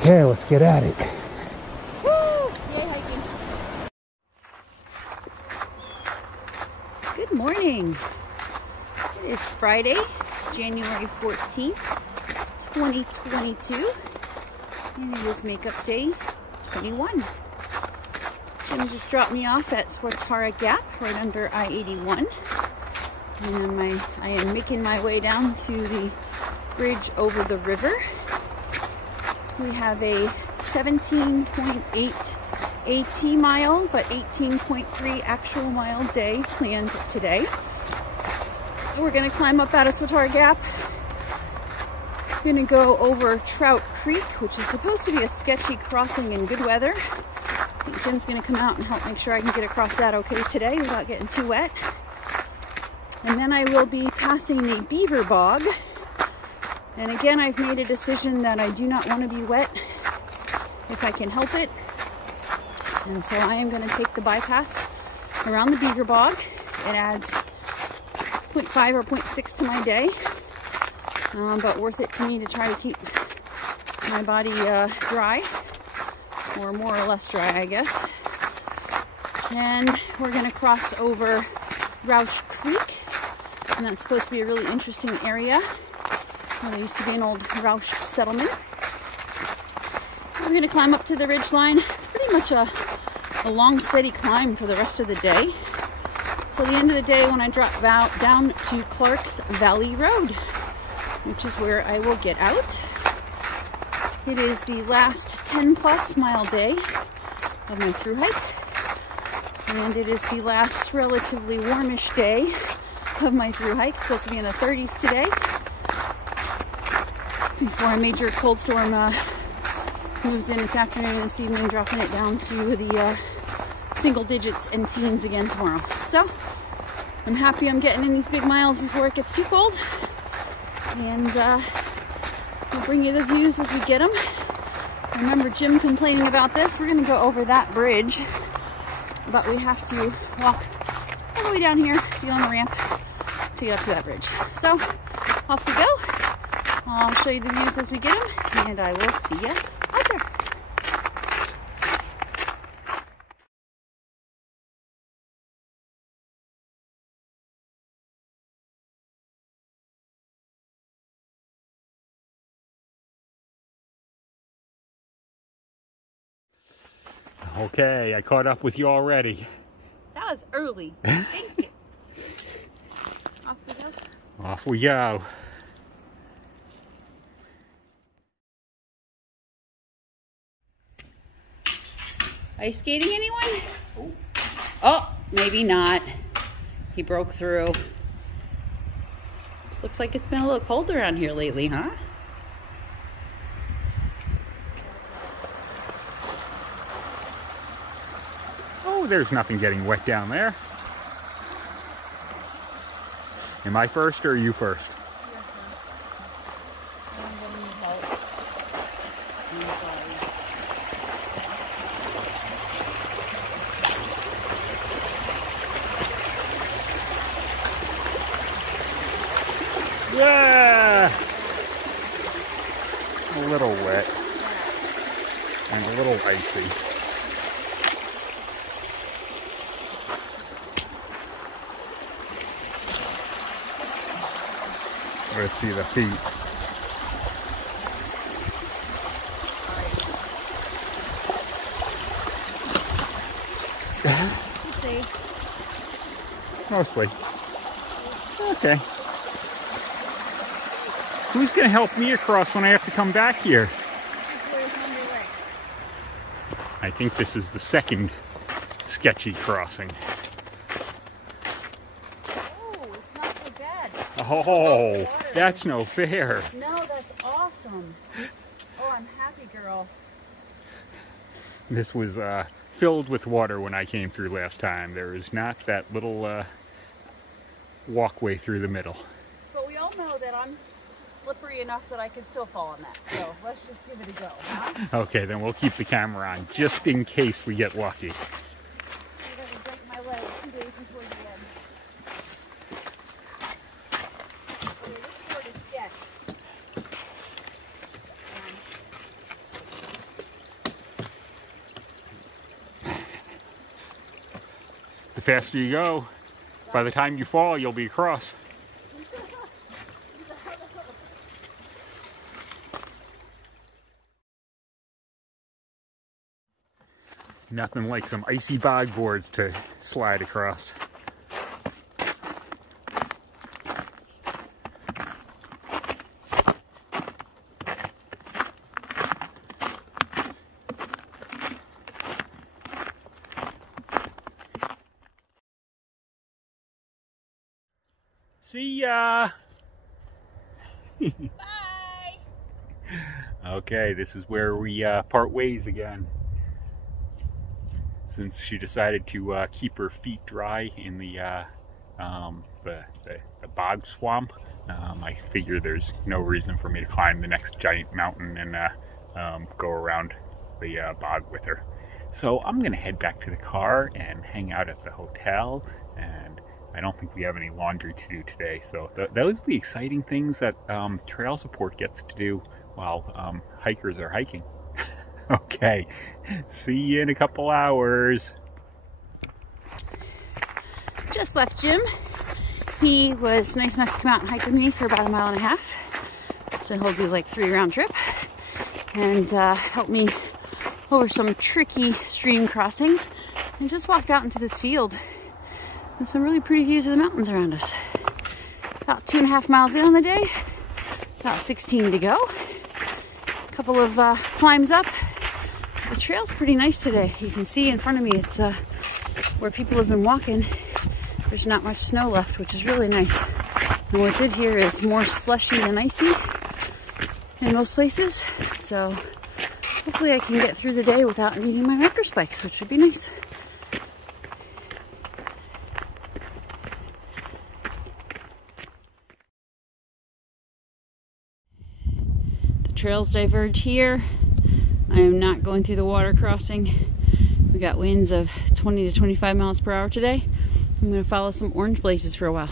Okay, let's get at it. Woo! Yay, hiking. Good morning. It is Friday, January 14th, 2022. And it is makeup day 21. Jim just dropped me off at SOBO' Gap, right under I-81. And then I am making my way down to the bridge over the river. We have a 17.8 AT mile, but 18.3 actual mile day planned today. We're gonna climb up out of SOBO' Gap. We're gonna go over Raush Creek, which is supposed to be a sketchy crossing in good weather. I think Jim's gonna come out and help make sure I can get across that okay today without getting too wet. And then I will be passing the beaver bog. And again, I've made a decision that I do not want to be wet if I can help it. And so I am going to take the bypass around the beaver bog. It adds 0.5 or 0.6 to my day, but worth it to me to try to keep my body dry, or more or less dry, I guess. And we're going to cross over Raush Creek, and that's supposed to be a really interesting area. Well, there used to be an old Raush settlement. We're going to climb up to the ridge line. It's pretty much a long, steady climb for the rest of the day. Till the end of the day when I drop down to Clark's Valley Road, which is where I will get out. It is the last 10+ mile day of my Thru-Hike. And it is the last relatively warmish day of my Thru-Hike. It's supposed to be in the 30s today, before a major cold storm moves in this afternoon and this evening, dropping it down to the single digits and teens again tomorrow. So I'm happy I'm getting in these big miles before it gets too cold, and we'll bring you the views as we get them. I remember Jim complaining about this. We're going to go over that bridge, but we have to walk all the way down here to get on the ramp to get up to that bridge. So off we go. I'll show you the views as we get them, and I will see you out there. Okay, I caught up with you already. That was early. Thank you. Off we go. Off we go. Ice skating, anyone? Oh, maybe not. He broke through. Looks like it's been a little cold around here lately, huh? Oh, there's nothing getting wet down there. Am I first or are you first? Yeah! A little wet and a little icy. Let's see the feet. Mostly. Okay. Who's going to help me across when I have to come back here? I think this is the second sketchy crossing. Oh, it's not so bad. Oh, that's no fair. No, that's awesome. Oh, I'm happy, girl. This was filled with water when I came through last time. There is not that little walkway through the middle. But we all know that I'm slippery enough that I can still fall on that. So let's just give it a go, huh? Okay, then we'll keep the camera on just in case we get lucky. I'm going to break my leg 2 days before the end. Okay, this board is sketch. The faster you go, by the time you fall, you'll be across. Nothing like some icy bog boards to slide across. See ya! Bye! Okay, this is where we part ways again. Since she decided to keep her feet dry in the bog swamp, I figure there's no reason for me to climb the next giant mountain and go around the bog with her. So I'm gonna head back to the car and hang out at the hotel, and I don't think we have any laundry to do today. So those are the exciting things that trail support gets to do while hikers are hiking. Okay, see you in a couple hours. Just left Jim. He was nice enough to come out and hike with me for about 1.5 miles. So he'll do like 3 round trip and help me over some tricky stream crossings and just walked out into this field with some really pretty views of the mountains around us. About 2.5 miles in on the day, about 16 to go. A couple of climbs up. The trail's pretty nice today. You can see in front of me, it's where people have been walking. There's not much snow left, which is really nice. And what's in here is more slushy than icy in most places. So hopefully I can get through the day without needing my marker spikes, which would be nice. The trails diverge here. I am not going through the water crossing. We got winds of 20 to 25 miles per hour today. I'm going to follow some orange blazes for a while.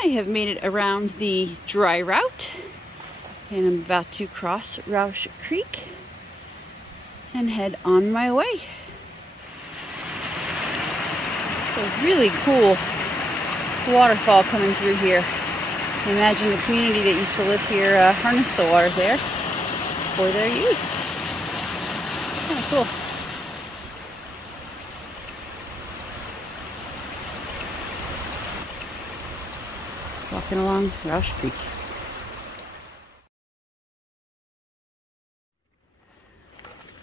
I have made it around the dry route and I'm about to cross Raush Creek and head on my way. So really cool waterfall coming through here. I imagine the community that used to live here harnessed the water there for their use. Kind of cool. Walking along Raush Creek.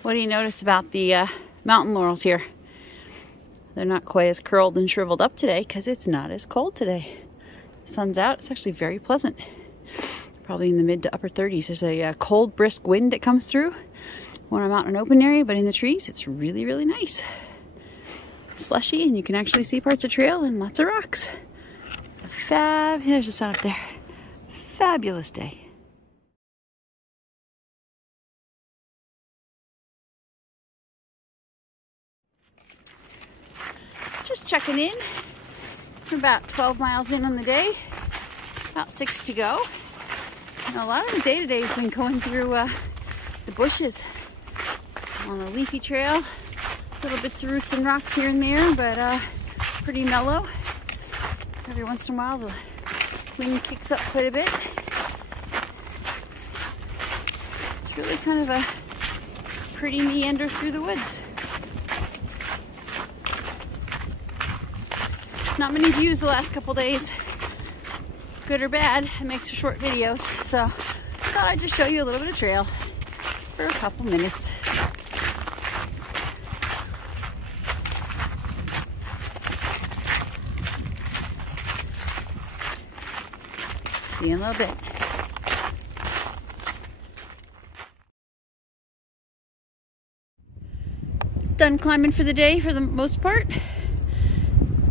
What do you notice about the mountain laurels here? They're not quite as curled and shriveled up today because it's not as cold today. The sun's out. It's actually very pleasant. Probably in the mid to upper 30s. There's a cold, brisk wind that comes through when I'm out in an open area, but in the trees, it's really, really nice. Slushy, and you can actually see parts of trail and lots of rocks. There's the sun up there. Fabulous day. Just checking in. We're about 12 miles in on the day. About 6 to go. And a lot of the day today has been going through the bushes on a leafy trail. Little bits of roots and rocks here and there, but pretty mellow. Every once in a while the wind kicks up quite a bit. It's really kind of a pretty meander through the woods. Not many views the last couple days. Good or bad, it makes for short videos. So I thought I'd just show you a little bit of trail for a couple minutes. See you in a little bit. Done climbing for the day for the most part.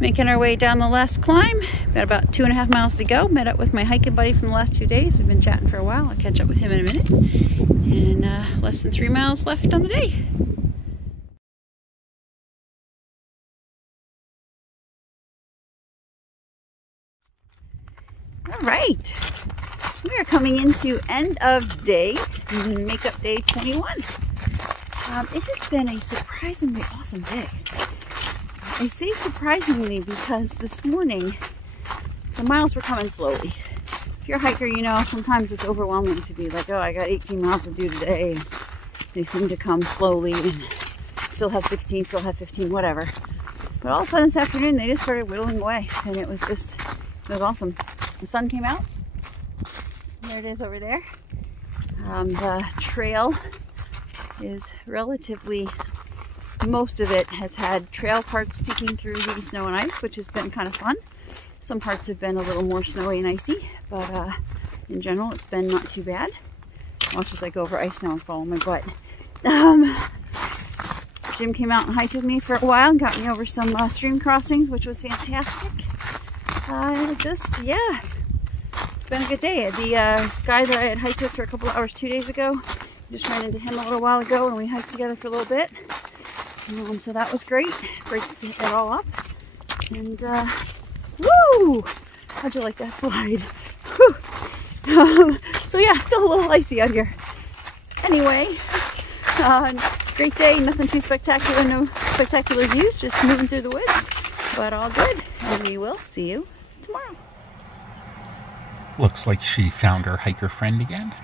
Making our way down the last climb. Got about 2.5 miles to go. Met up with my hiking buddy from the last 2 days. We've been chatting for a while. I'll catch up with him in a minute. And less than 3 miles left on the day. All right. We are coming into end of day, makeup day 21. It has been a surprisingly awesome day. I say surprisingly because this morning the miles were coming slowly. If you're a hiker, you know sometimes it's overwhelming to be like, oh, I got 18 miles to do today. And they seem to come slowly and still have 16, still have 15, whatever. But all of a sudden this afternoon they just started whittling away, and it was awesome. The sun came out. There it is over there. The trail is relatively, most of it has had trail parts peeking through the snow and ice, which has been kind of fun. Some parts have been a little more snowy and icy, but in general it's been not too bad. Watch as I go over ice now and fall on my butt. Jim came out and hiked with me for a while and got me over some stream crossings, which was fantastic. Yeah, it's been a good day. The guy that I had hiked with for a couple of hours 2 days ago, just ran into him a little while ago and we hiked together for a little bit. So that was great. Breaks it all up. And woo! How'd you like that slide? So yeah, still a little icy out here. Anyway, great day, nothing too spectacular, no spectacular views, just moving through the woods, but all good, and we will see you tomorrow. Looks like she found her hiker friend again.